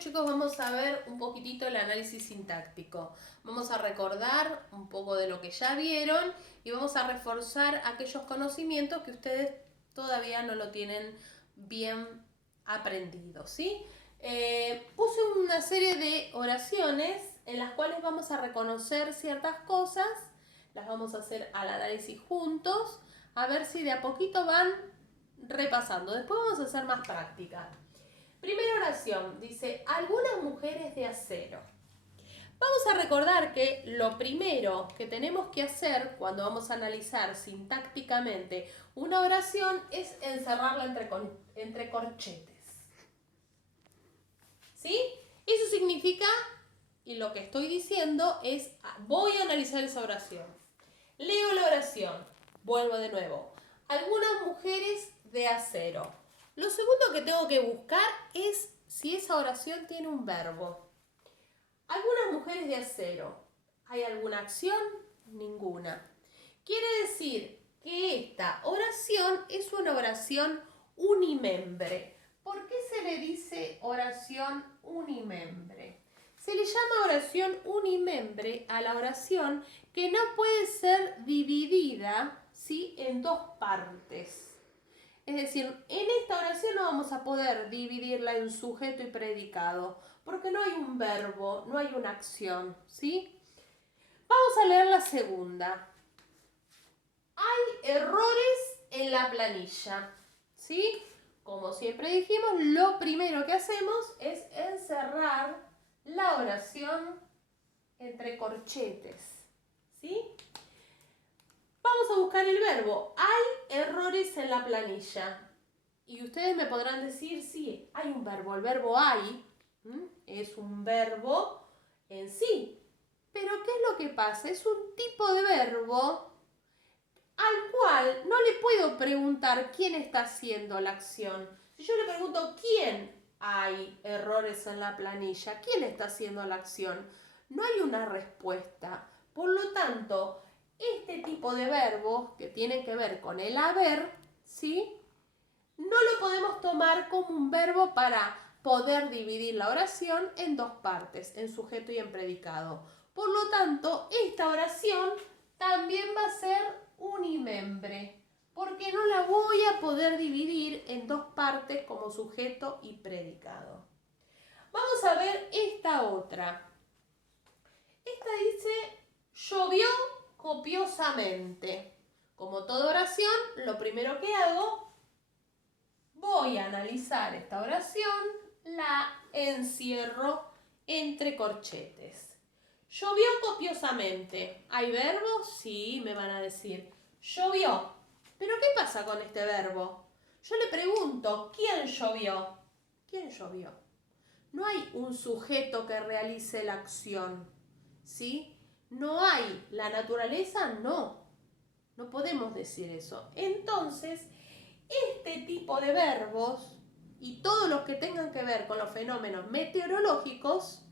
chicos, vamos a ver un poquitito el análisis sintáctico. Vamos a recordar un poco de lo que ya vieron y vamos a reforzar aquellos conocimientos que ustedes todavía no lo tienen bien aprendido, ¿sí? Puse una serie de oraciones en las cuales vamos a reconocer ciertas cosas, las vamos a hacer al análisis juntos, a ver si de a poquito van repasando. Después vamos a hacer más práctica. Primera oración, dice, algunas mujeres de acero. Vamos a recordar que lo primero que tenemos que hacer cuando vamos a analizar sintácticamente una oración es encerrarla entre corchetes. ¿Sí? Eso significa, y lo que estoy diciendo es, voy a analizar esa oración. Leo la oración, vuelvo de nuevo. Algunas mujeres de acero. Lo segundo que tengo que buscar es si esa oración tiene un verbo. Algunas mujeres de acero. ¿Hay alguna acción? Ninguna. Quiere decir que esta oración es una oración unimembre. ¿Por qué se le dice oración unimembre? Se le llama oración unimembre a la oración que no puede ser dividida, ¿sí?, en dos partes. Es decir, en esta oración no vamos a poder dividirla en sujeto y predicado, porque no hay un verbo, no hay una acción, ¿sí? Vamos a leer la segunda. Hay errores en la planilla, ¿sí? Como siempre dijimos, lo primero que hacemos es encerrar la oración entre corchetes, ¿sí? Vamos a buscar el verbo. Hay errores en la planilla. Y ustedes me podrán decir, sí, hay un verbo. El verbo hay es un verbo en sí. Pero ¿qué es lo que pasa? Es un tipo de verbo al cual no le puedo preguntar quién está haciendo la acción. Si yo le pregunto quién hay errores en la planilla, quién está haciendo la acción, no hay una respuesta. Por lo tanto, este tipo de verbos que tienen que ver con el haber, ¿sí?, no lo podemos tomar como un verbo para poder dividir la oración en dos partes, en sujeto y en predicado. Por lo tanto, esta oración también va a ser unimembre, porque no la voy a poder dividir en dos partes como sujeto y predicado. Vamos a ver esta otra. Esta dice, llovió copiosamente. Como toda oración, lo primero que hago, voy a analizar esta oración, la encierro entre corchetes. Llovió copiosamente. ¿Hay verbos? Sí, me van a decir. Llovió. ¿Pero qué pasa con este verbo? Yo le pregunto, ¿quién llovió? ¿Quién llovió? No hay un sujeto que realice la acción, ¿sí? No hay. ¿La naturaleza? No. No podemos decir eso. Entonces, este tipo de verbos y todos los que tengan que ver con los fenómenos meteorológicos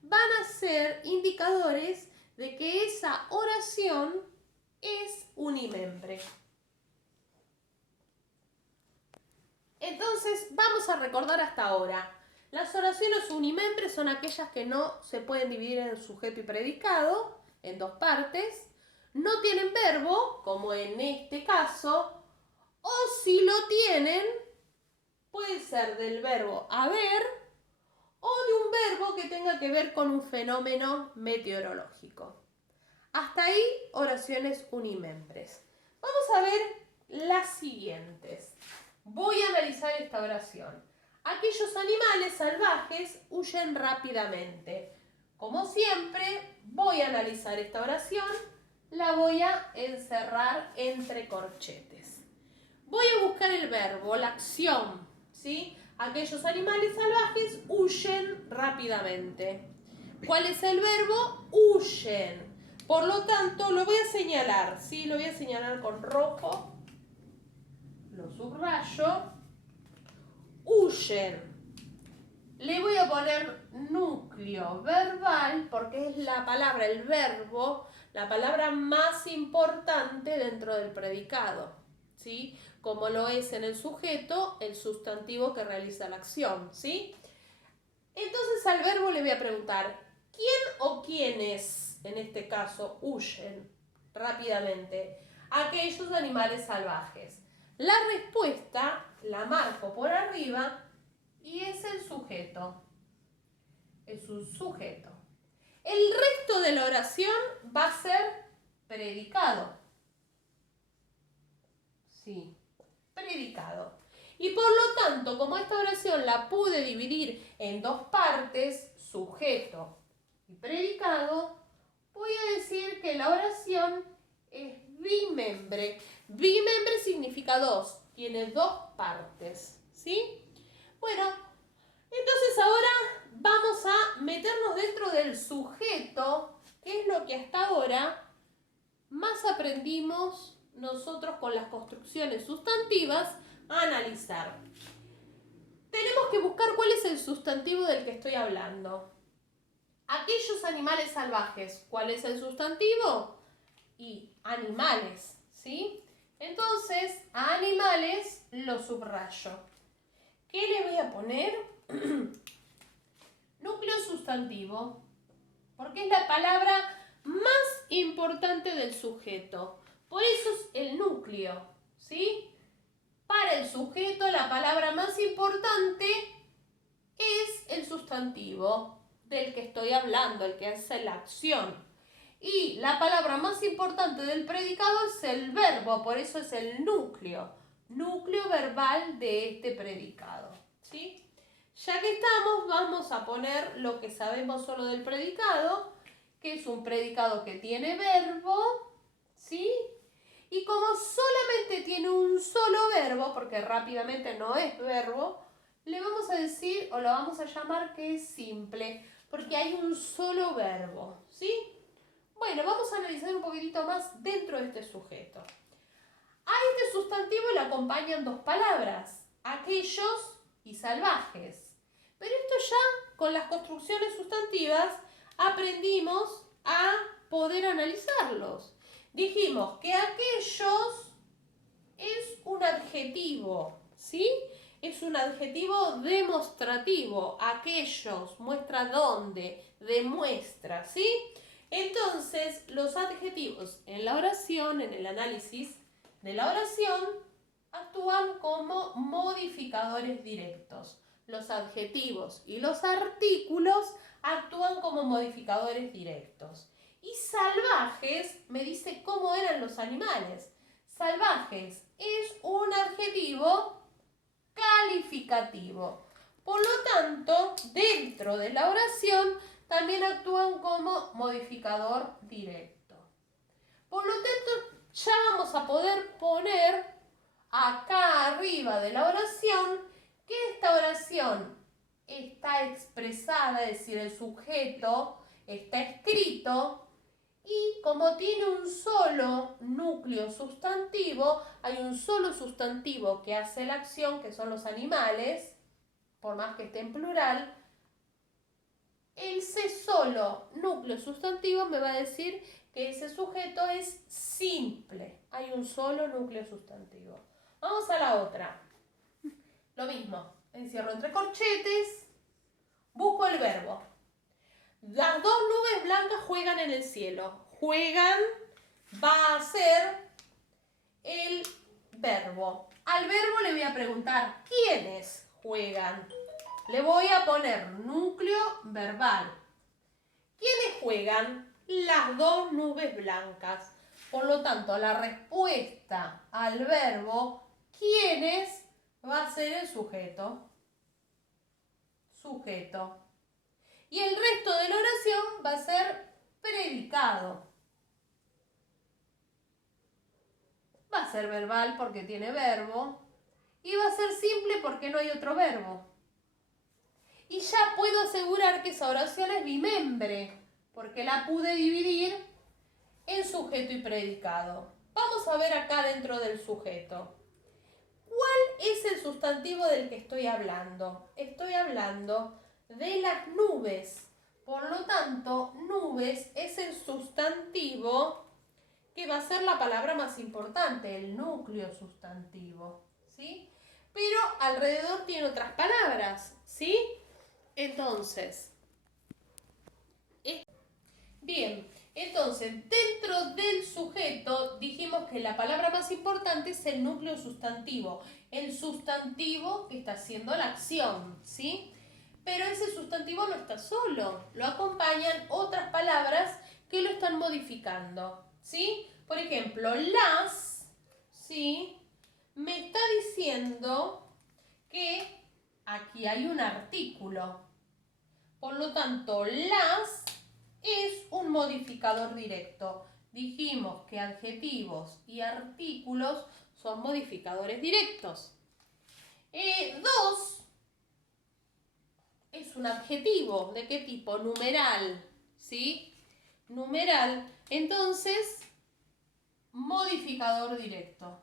van a ser indicadores de que esa oración es unimembre. Entonces, vamos a recordar hasta ahora. Las oraciones unimembres son aquellas que no se pueden dividir en sujeto y predicado, en dos partes, no tienen verbo, como en este caso, o si lo tienen, puede ser del verbo haber o de un verbo que tenga que ver con un fenómeno meteorológico. Hasta ahí, oraciones unimembres. Vamos a ver las siguientes. Voy a analizar esta oración. Aquellos animales salvajes huyen rápidamente. Como siempre, voy a analizar esta oración. La voy a encerrar entre corchetes. Voy a buscar el verbo, la acción, ¿sí? Aquellos animales salvajes huyen rápidamente. ¿Cuál es el verbo? Huyen. Por lo tanto, lo voy a señalar, ¿sí? Lo voy a señalar con rojo. Lo subrayo. Huyen. Le voy a poner núcleo verbal porque es la palabra, el verbo, la palabra más importante dentro del predicado, ¿sí? Como lo es en el sujeto, el sustantivo que realiza la acción, ¿sí? Entonces al verbo le voy a preguntar, ¿quién o quiénes, en este caso, huyen rápidamente? Aquellos animales salvajes. La respuesta la marco por arriba y es el sujeto. Es un sujeto. El resto de la oración va a ser predicado. Sí, predicado. Y por lo tanto, como esta oración la pude dividir en dos partes, sujeto y predicado, voy a decir que la oración es bimembre. Bimembre significa dos, tiene dos partes, ¿sí? Bueno, entonces ahora vamos a meternos dentro del sujeto, que es lo que hasta ahora más aprendimos nosotros con las construcciones sustantivas a analizar. Tenemos que buscar cuál es el sustantivo del que estoy hablando. Aquellos animales salvajes, ¿cuál es el sustantivo? Y animales, ¿sí? Entonces, a animales lo subrayo. ¿Qué le voy a poner? Núcleo sustantivo, porque es la palabra más importante del sujeto. Por eso es el núcleo, ¿sí? Para el sujeto la palabra más importante es el sustantivo del que estoy hablando, el que hace la acción. Y la palabra más importante del predicado es el verbo, por eso es el núcleo verbal de este predicado, ¿sí? Ya que estamos, vamos a poner lo que sabemos solo del predicado, que es un predicado que tiene verbo, ¿sí? Y como solamente tiene un solo verbo, porque rápidamente no es verbo, le vamos a decir o lo vamos a llamar que es simple, porque hay un solo verbo, ¿sí? Bueno, vamos a analizar un poquitito más dentro de este sujeto. A este sustantivo le acompañan dos palabras, aquellos y salvajes. Pero esto ya con las construcciones sustantivas aprendimos a poder analizarlos. Dijimos que aquellos es un adjetivo, ¿sí? Es un adjetivo demostrativo. Aquellos muestra dónde, demuestra, ¿sí? Entonces, los adjetivos en la oración, en el análisis de la oración, actúan como modificadores directos. Los adjetivos y los artículos actúan como modificadores directos. Y salvajes me dice cómo eran los animales. Salvajes es un adjetivo calificativo. Por lo tanto, dentro de la oración también actúan como modificador directo. Por lo tanto, ya vamos a poder poner acá arriba de la oración que esta oración está expresada, es decir, el sujeto está escrito y como tiene un solo núcleo sustantivo, hay un solo sustantivo que hace la acción, que son los animales, por más que esté en plural, ese solo núcleo sustantivo me va a decir que ese sujeto es simple. Hay un solo núcleo sustantivo. Vamos a la otra. Lo mismo. Encierro entre corchetes. Busco el verbo. Las dos nubes blancas juegan en el cielo. Juegan va a ser el verbo. Al verbo le voy a preguntar ¿quiénes juegan? Le voy a poner núcleo verbal. ¿Quiénes juegan? Las dos nubes blancas. Por lo tanto, la respuesta al verbo ¿quiénes? Va a ser el sujeto. Sujeto. Y el resto de la oración va a ser predicado. Va a ser verbal porque tiene verbo. Y va a ser simple porque no hay otro verbo. Y ya puedo asegurar que esa oración es bimembre, porque la pude dividir en sujeto y predicado. Vamos a ver acá dentro del sujeto. ¿Cuál es el sustantivo del que estoy hablando? Estoy hablando de las nubes. Por lo tanto, nubes es el sustantivo que va a ser la palabra más importante, el núcleo sustantivo, ¿sí? Pero alrededor tiene otras palabras, ¿sí? Entonces, bien, entonces dentro del sujeto dijimos que la palabra más importante es el núcleo sustantivo, el sustantivo que está haciendo la acción, ¿sí? Pero ese sustantivo no está solo, lo acompañan otras palabras que lo están modificando, ¿sí? Por ejemplo, las, ¿sí? Me está diciendo que aquí hay un artículo. Por lo tanto, las es un modificador directo. Dijimos que adjetivos y artículos son modificadores directos. Dos es un adjetivo. ¿De qué tipo? Numeral. ¿Sí? Numeral. Entonces, modificador directo.